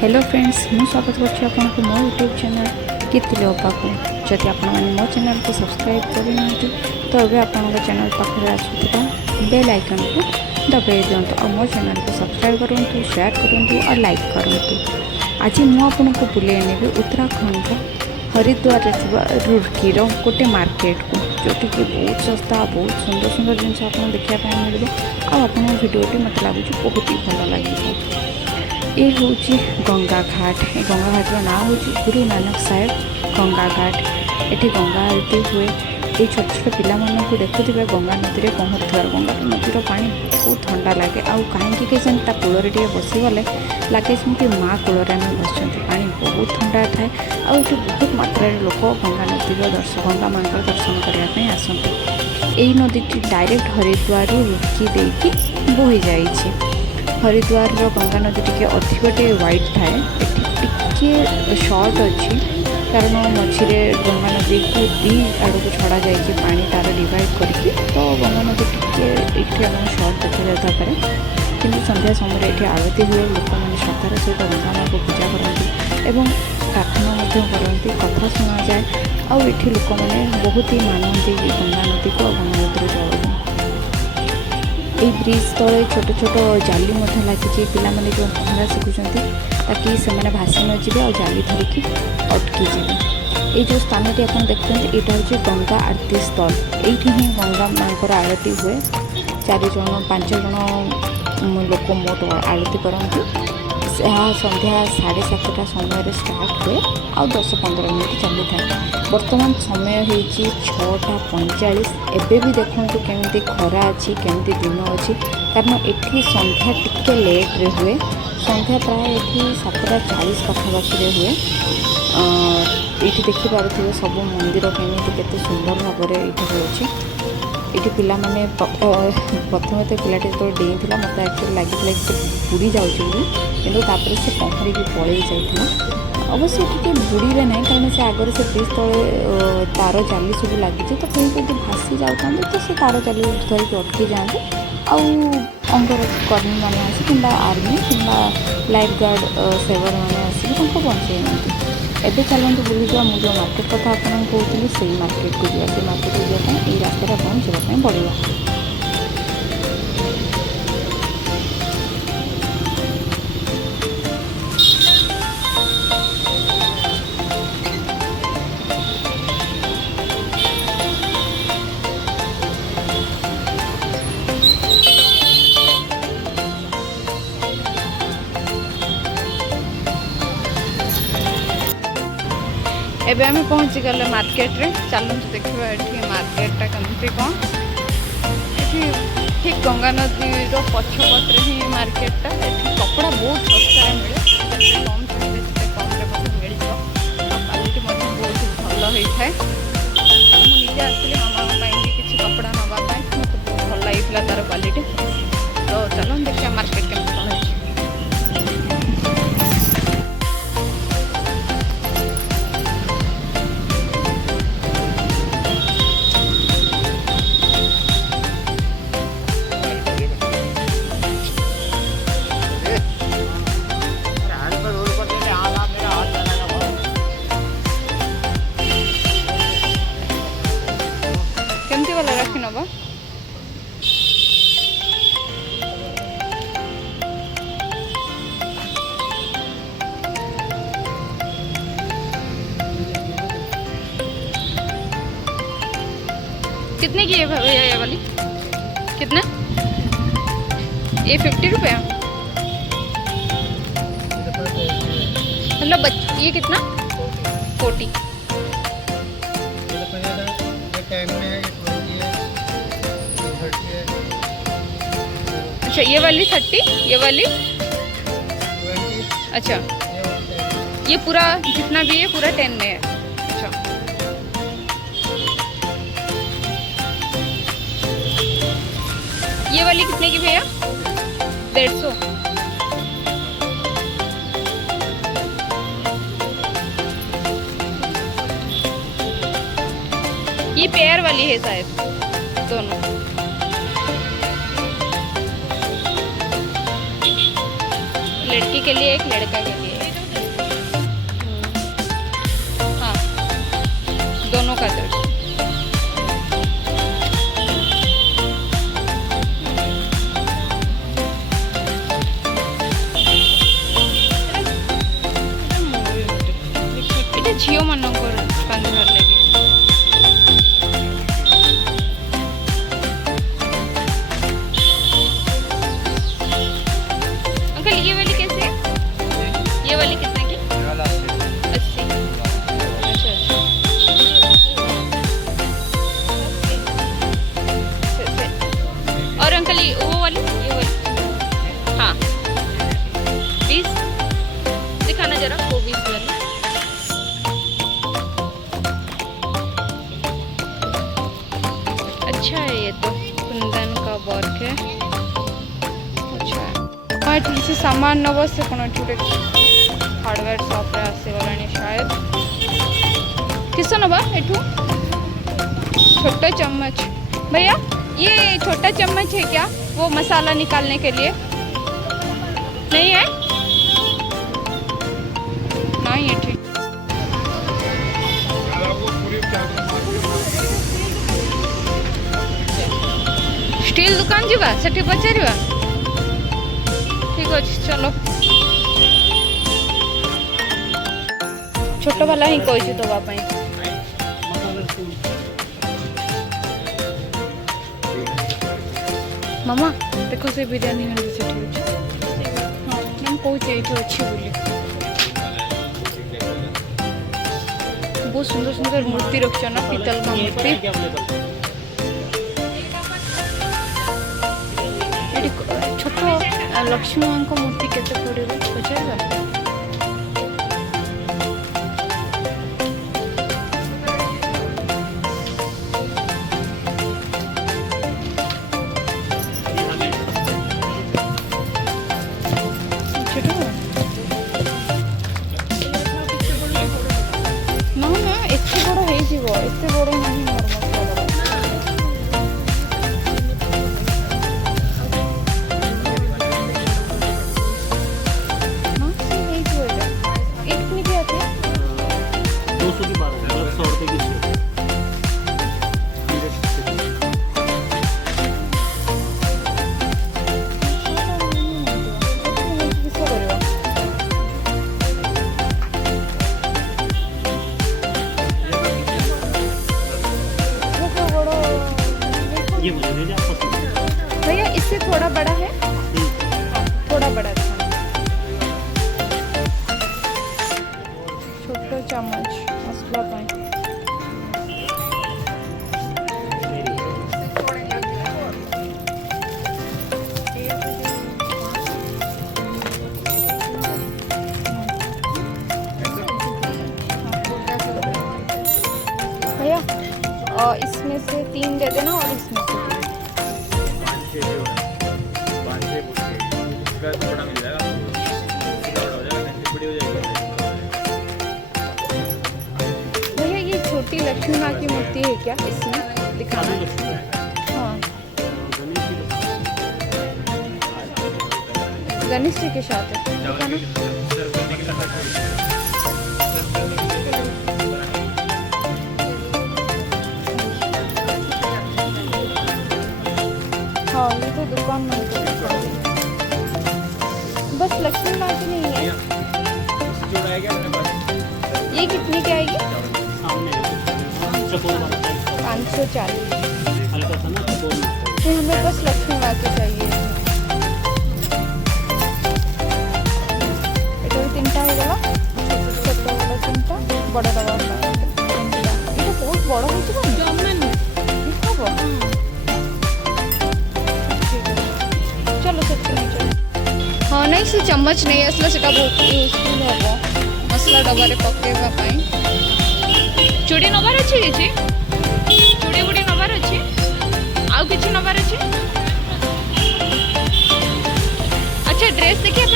Hello friends, मु स्वागत करछि आपनको मो यूट्यूब चैनल कीर्ति लोपा को। जदि आपण माने मो चैनल को सब्सक्राइब करना तो अबे आपन चैनल पाखरे आछुता बेल आइकन को दबाई दियंतु और मो चैनल को सब्सक्राइब करंतु, शेयर करंतु और लाइक करंतु। आज मु आपनको बुले नेबे उत्तराखंड हरिद्वार रे रुड़की गोटे मार्केट को, जोटी कि बहुत सस्ता, बहुत सुंदर सुंदर जिनस आप देखा मिले और आप भिडियोटी मत लगुच बहुत ही भल लगे। ये हूँ गंगा घाट। ये गंगा घाट ना हूँ गुरु नानक साहेब गंगा घाट। ये गंगा आरती हुए। ये छोट छोट पिला देखुवे गंगा नदी में पहुँचुवर। गंगा नदीर पा बहुत ठंडा लगे। आउ कहीं कूल बसीगले लगे जमी माँ कूल बस पा बहुत ठंडा थाए। आठ बहुत मात्रा लोक गंगा नदी दर्शन गंगा माँ दर्शन करने आसती। यही नदी डायरेक्ट हरिद्वार रुड़की देकी बोही जाइए। हरिद्वार गंगा नदी टी अधिकटे व्हाइट थाए, टी शॉर्ट अच्छी कारण मझे गंगा नदी को दी आड़ को छड़ा जाए पानी तार डिवाइड करके, तो गंगा नदी टी शॉर्ट देखा जाता है। कि संध्या समय ये आरती हुए, लोक मैंने श्रद्धार सहित गंगा माँ को पूजा करती और प्रार्थना करती, कथा शुणा जाए। आउ ये लोक मैंने बहुत ही मानती गंगा नदी को, गंगा नदी जल को। ये ब्रिज तले छोट छोट जाली लगी पाने जो पहरा शिखुंट ताकि से भासी न जाए और जाली धरिकी अटकी जाए। ये जो स्थान टी आप देखते यहाँ हूँ गंगा आरती स्थल। ये ही गंगा माँ आरती हुए। 4 जन 5 जन लोक मोट आरती करती। संध्या 7:30 समय स्टार्ट हुए आ 10-15 मिनट चली था। बर्तमान समय हो 6:45। एबे भी देखूँ केमी खरा अच्छी केमी दिन अच्छी, कारण ये संध्या टिके लेट रे हुए। संध्या प्राय ये 7:40 पाखापाखि हुए। ये देखिपे सब मंदिर केमी केते सुंदर भाव में ये ये पिला माने प्रथम तो पिलाटी जो डेई था मत एक्चुअली लगी बुड़ी जाऊँ कि से पहरी पलि जाता। अवश्य ये बुड़े ना, कारण से आगे से ब्रिज तले तार जाली सब लगी, तो कहीं जब भासी जाता तो से तार जाली धरिक अटकी जाते। अंगर कर्मी मैंने आसी कि आर्मी कि लाइफ गार्ड सेवर मैंने आसिक बचे ना। एबे चलते बुली जा मुझे मार्केट कथा आपको कहती से मार्केट को जाए। से मार्केट को जाए ये रास्ता आपको जावाई पड़ेगा। एबे आम पहुँची गले मार्केट रे। चलते देखा ये मार्केटा कमी कौन। ये ठीक गंगा नदी पछपटे ही मार्केटा। ये कपड़ा बहुत सस्ता मिले, कम चाहिए कम मिल क्वालिटी बहुत भल होता है। मुझे आसली मामा भी किसी कपड़ा नापी मतलब बहुत भल लगी तार क्वालिटी। तो चलो देखिए मार्केट के कौन है। केमती वाला रखी नब कितने की है भैया ये वाली? कितना? ये 50 रुपया। मतलब ये कितना? 40। अच्छा ये वाली 30, ये वाली 20। अच्छा ये पूरा जितना भी है पूरा 10 में है। अच्छा ये वाली कितने की भैया? 150। ये पेयर वाली है शायद दोनों। लड़की के लिए एक, लड़का के लिए। ये से सामान नब से कौन गोटे हार्डवेयर शॉप आसीगला शायद किस नवा एठू छोटा चम्मच भैया ये छोटा चम्मच है क्या वो मसाला निकालने के लिए नहीं है नहीं है ठीक स्टील दुकान जीवा सेठी पचारिवा ठीक अच्छे चलो छोट वाला ही कही दवाई मामा देखो से बिरयानी हांडी सेठी हाँ मैं कहे ये अच्छी बोली बहुत सुंदर सुंदर मूर्ति रख ना पीतल का मूर्ति छोट लक्ष्मी माँ को मूर्ति केते पड़ेगा पचार ना ना एत बड़ नहीं भैया इससे थोड़ा बड़ा है थोड़ा बड़ा था छोटा चम्मच मसला पाए भैया इसमें से 3 दे देना और इसमें से भैया ये छोटी लक्ष्मी माँ की मूर्ति है क्या इसमें दिखाना हाँ गणेश जी के साथ है दिखाना हाँ ये तो दुकान में बस लक्ष्मी माँ की नहीं है ये कितने की आएगी 540 हमें बस लक्ष्मी माँ की चाहिए ये 3टा होगा छोट वाला 3टा बड़ डबा ये बहुत बड़ हो चलो सबके नहीं चलो हाँ नहीं से चम्मच नहीं आसला से बहुत यूजफुल हम मसला डबारे पकेवा चूड़ी नबार अच्छे किसी चूड़ी गुड़ी नबार अच्छे आउ किसी नबार अच्छे अच्छा ड्रेस देखिए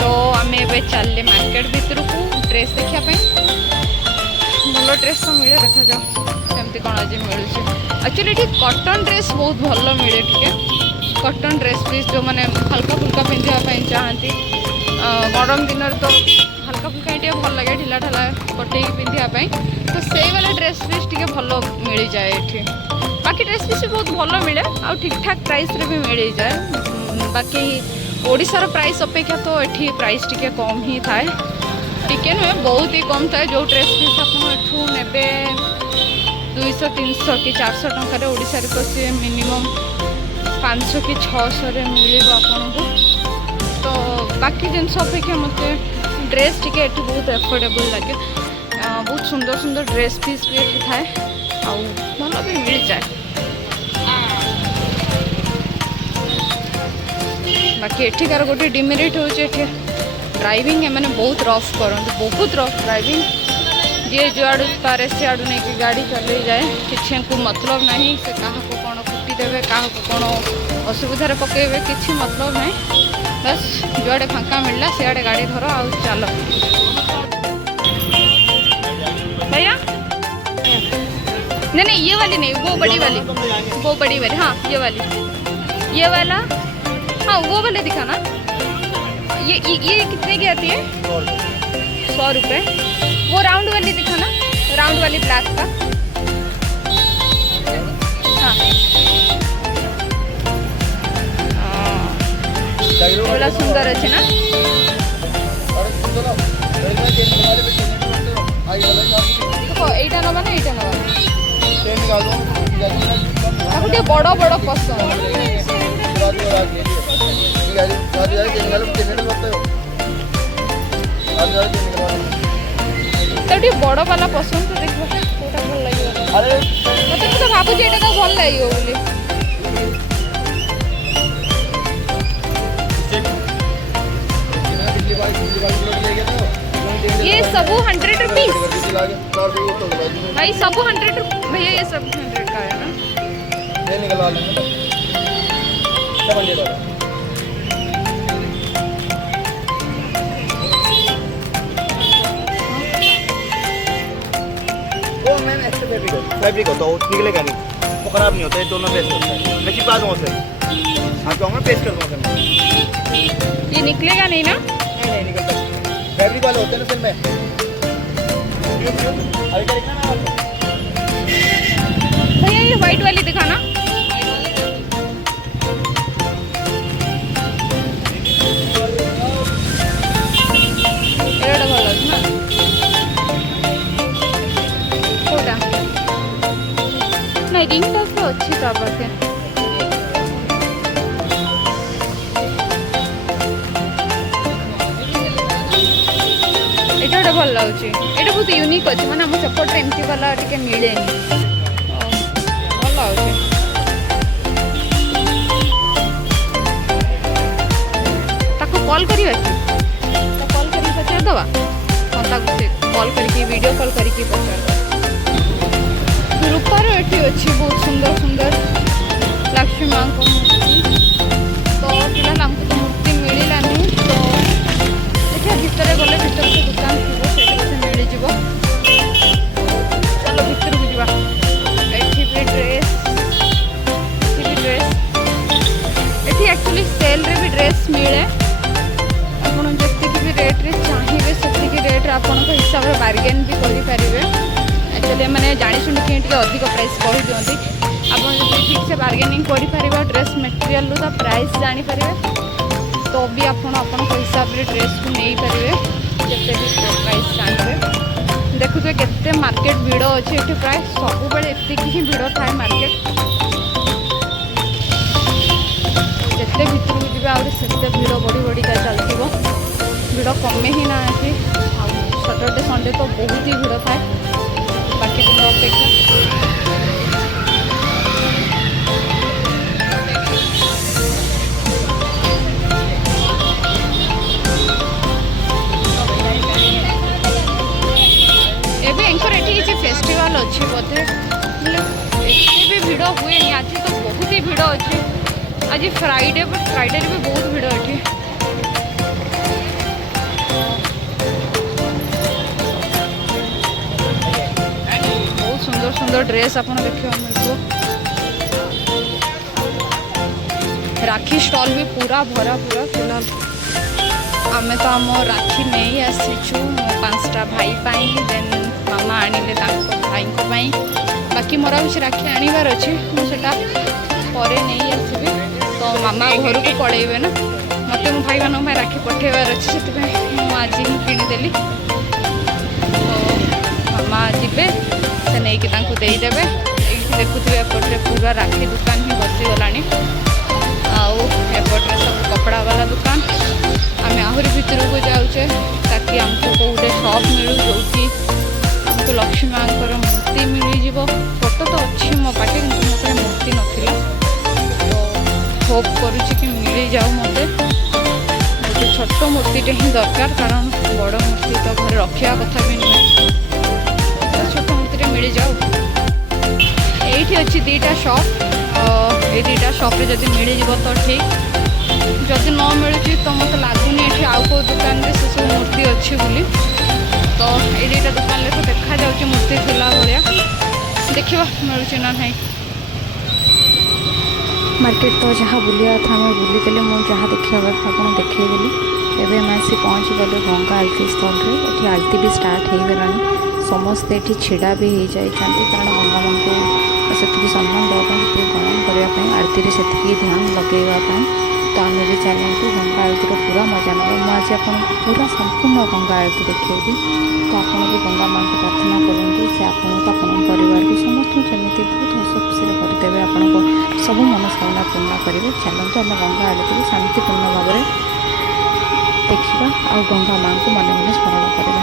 तो आम ए चलले मार्केट भितर को ड्रेस देखा भल ड्रेस तो मिले देखा जाओ सेमती कौन आज मिलूँ एक्चुअली ये कॉटन ड्रेस बहुत भल मिले टे कॉटन ड्रेस पीस जो मैंने हल्का फुल्का पिंधापी चाहती गरम दिन तो हल्का फुल्का ये भल लगे ढिला ढाला कटे पिंधापी तो से वाला ड्रेस पीस टे भल मिल जाए ये बाकी ड्रेस पीस भी बहुत भल मिले आ ठीक ठाक प्राइस रे भी मिल जाए बाकी ओडिशार प्राइस अपेक्षा तो ये प्राइस टे कम ही थाए टिके नुहे बहुत ही कम थाए जो ड्रेस पीस आपठू ने 200-300 कि 400 टकर ओडिशा तो सी मिनिमम 500 कि 600 मिल आपको तो बाकी जिन अपेक्षा मत ड्रेस टी बहुत एफोर्डेबल लगे बहुत सुंदर सुंदर ड्रेस पीस भी ये थाए भल भी मिल जाए बाकी एठिकार गोटे डिमेरिट हो ड्राइविंग एमाने बहुत रफ करते बहुत रफ ड्राइविंग जी जुआड़ पारे सियाड़ू नहीं कि गाड़ी चल जाए किसी को मतलब नहीं से क्या कौन कुटी देवे क्या कौन असुविधार पकेबे किसी मतलब नहीं बस जुआड़े फांका मिलला सियाड़े गाड़ी धर आ चल भैया नहीं नहीं ये वाली नहीं वो बड़ी वाली हाँ ये वाला हाँ वो वाले दिखाना ये कितने की आती है 100 रुपये वो राउंड वाली दिखाना राउंड वाली ब्लैक का हाँ बड़ा सुंदर अच्छे ना देखो एटा नवा ना एटा नवा टे बड़ बड़ पसंद तो बड़ वाला पसंद तो देखो कोटा भल लगे मत तो भावुँ ये तो भल लगे बोली ये सब 100 रुपीज भाई सब 100 भैया ये सब 100 का है ना वो मैम एक्स्ट्रा फैब्रिक होता है वो निकलेगा नहीं वो खराब नहीं होता है दोनों बेस्ट होता है मैं चिपका दूँगा उसे हाँ कहूँगा पेस्ट कर दूँगा ये निकलेगा नहीं ना नहीं निकलता फैब्रिक वाले होते हैं ना सिल में अभी क्या दिखना है भैया ये व्हाइट वाली दिखाना एटा भल अच्छे ना कोटा नहीं रिंग तो अच्छी ता पाखे এটা ଗୋଟେ ଭଲ ଲାଗୁଛି ଏଇଟା ବହୁତ ୟୁନିକ୍ ଅଛି ମାନେ ଆମ ସେପଟରେ ଏମିତି ବାଲା ଟିକେ ମିଳେନି ଭଲ ଲାଗୁଛି ତାକୁ କଲ୍ କରିବା କି କଲ୍ କରିକି ପଚାରିଦେବା ହଁ ତାକୁ କଲ୍ କରିକି ଭିଡ଼ିଓ କଲ୍ କରିକି ପଚାରିଦେବା ରୂପାର ଏଠି ଅଛି ବହୁତ ସୁନ୍ଦର ସୁନ୍ଦର ଲକ୍ଷ୍ମୀ ମାଙ୍କ ମୂର୍ତ୍ତି ତ ପିଲା ଆମକୁ ତ ମୂର୍ତ୍ତି ମିଳିଲାନି ତ भितर गले भितर से दुकान थी मिल जाव चलो भितर को जावा एठी भी ड्रेस एठी एक्चुअली सेल रे भी ड्रेस मिले आपन जति भी रेट रे चाहिए सेति रेट आपन हिसाब से बार्गेन भी करि परिबे एक्चुअली मैंने जानी सुनी कि अधिक प्राइस कहि दियंती आपन जति ठीक से बार्गेनिंग करि परिबे ड्रेस मटेरियल रो ता प्राइस जानी परिबे तो भी आपण हिसाब से ड्रेस को नहीं पारे जिते भी प्राइस जानते देखुए केते मार्केट भिड़ अच्छे ये प्राय सब बेले एतिक ही भिड़ थाए मार्केट जिते भितर को जी आते भिड़ बढ़ी बढ़िका चलती भिड़ कमे ही ना सैटरडे संडे तो बहुत ही भिड़ थाए बाकी दिन अपेक्षा फेस्टिवल अच्छी बोधे भी भिड़ हुए आज तो बहुत ही भिड़ अच्छे आज फ्राइडे भी बहुत भिड़ अच्छे बहुत सुंदर सुंदर ड्रेस आप देखा मिल राखी स्टॉल भी पूरा भरा पूरा फिलहाल आम तो आम राखी नहीं आसीचु मो 5टा भाई पाई देन मामा आनिले भाई बाकी मोर भी राखी आनबार अच्छे मुझे पर नहीं आसबि तो मामा घर को पड़ेबे ना मत मो भाई मान राखी पठेबार अच्छे से आज ही किनीदेली तो मामा जीवे से नहीं कि देदेवे ये देखुए एपटे पूरा राखी दुकान ही बसीगला आउटे सब कपड़ा वाला दुकान आम आहरी भितर को जाऊे ताकि आमको गोटे शॉप मिलू जो आमको लक्ष्मी माँ मूर्ति मिल फोटो तो अच्छी मो पाटे कि मो मूर्ति नाला तो होप करुच्ची कि मिल जाऊ मत गोटे छोट मूर्तिटे ही दरकार कारण बड़ मूर्ति तो घर रखा कथा भी नुहे छोट मूर्ति मिल जाऊ ये ये अच्छी दुईटा सप ये दुईटा सप्रे जब मिल तो ठीक जदि न मिलूँ तो मत लगुनि ये आउ कौ दुकान से सब मूर्ति अच्छी बोली तो ये दुईटा दुकान तो देखा जाऊँगी मूर्ति थिला भाया देखा मिलूँ ना नहीं मार्केट तो जहाँ बुलिया था आम बुलीदेली मुझे जहाँ देखा आपको देखईदेली एवं आम आसी पहुँची गले गंगा आरती स्थल ये आरती भी स्टार्ट हो गला समस्ते ये छिड़ा भी हो जाती कारण गंगा माँ को से सम्मान देवाई से ग्रहण करने आरती से ध्यान लगेवाई तो आम भी चलतु गंगा आरती पूरा मजा नब मुझे आज पूरा संपूर्ण गंगा आरती देखी तो आप भी गंगा माँ को प्रार्थना करूँ से आपको परिवार को समस्त जमी बहुत हस खुशी करदे आपको सब मनस्कामना पूर्ण करेंगे चलतु आम गंगा आरती को शांतिपूर्ण भाव में देखा आ गंगा माँ को मन मन स्मरण करवा।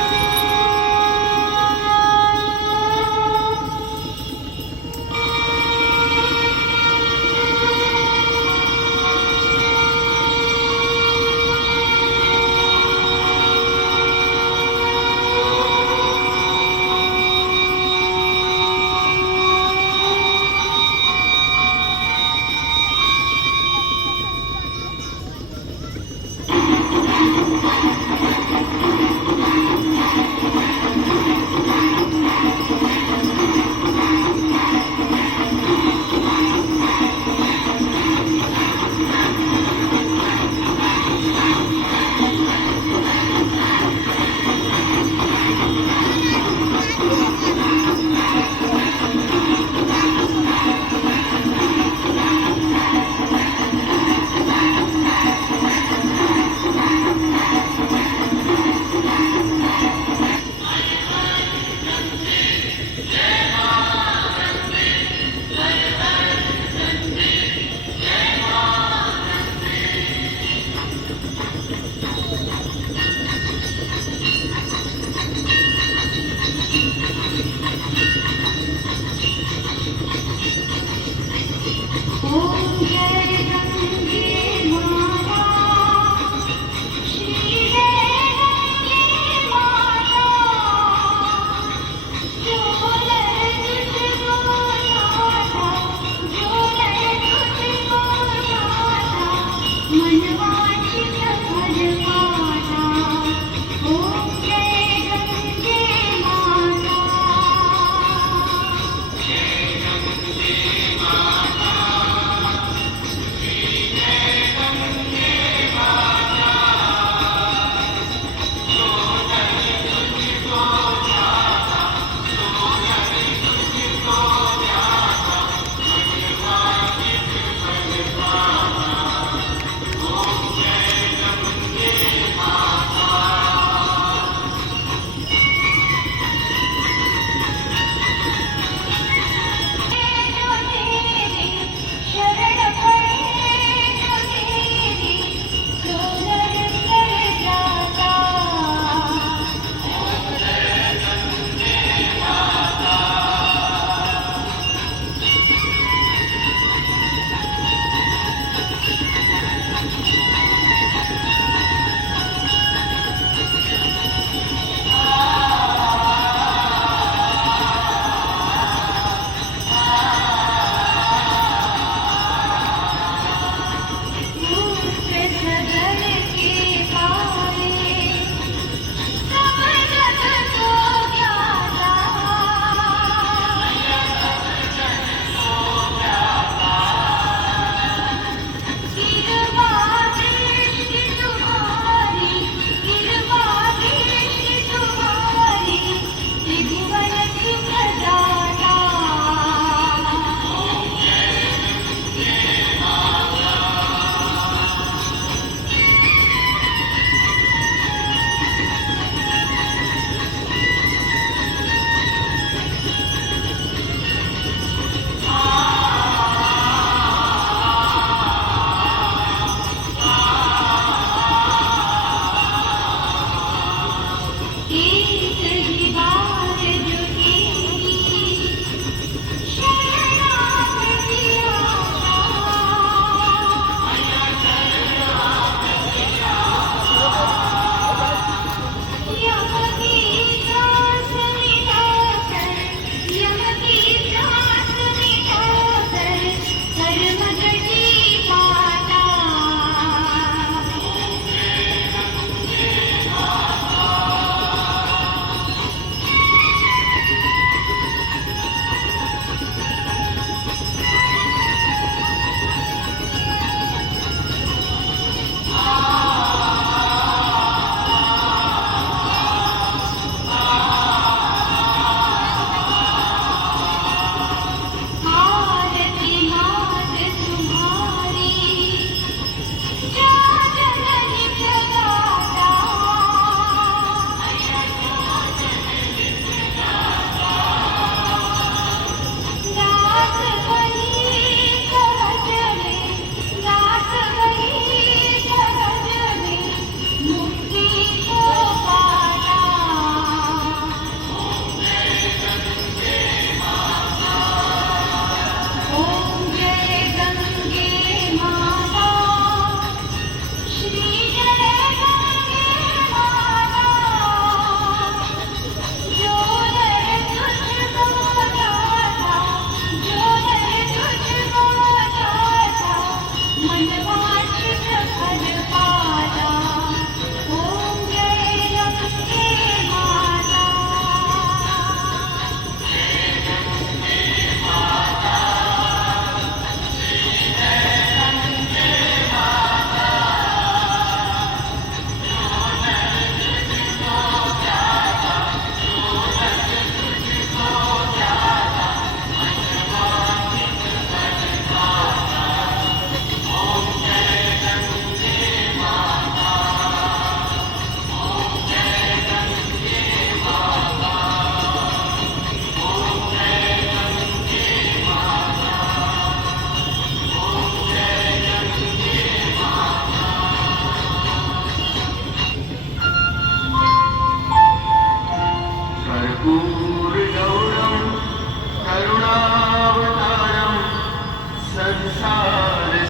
फाइनल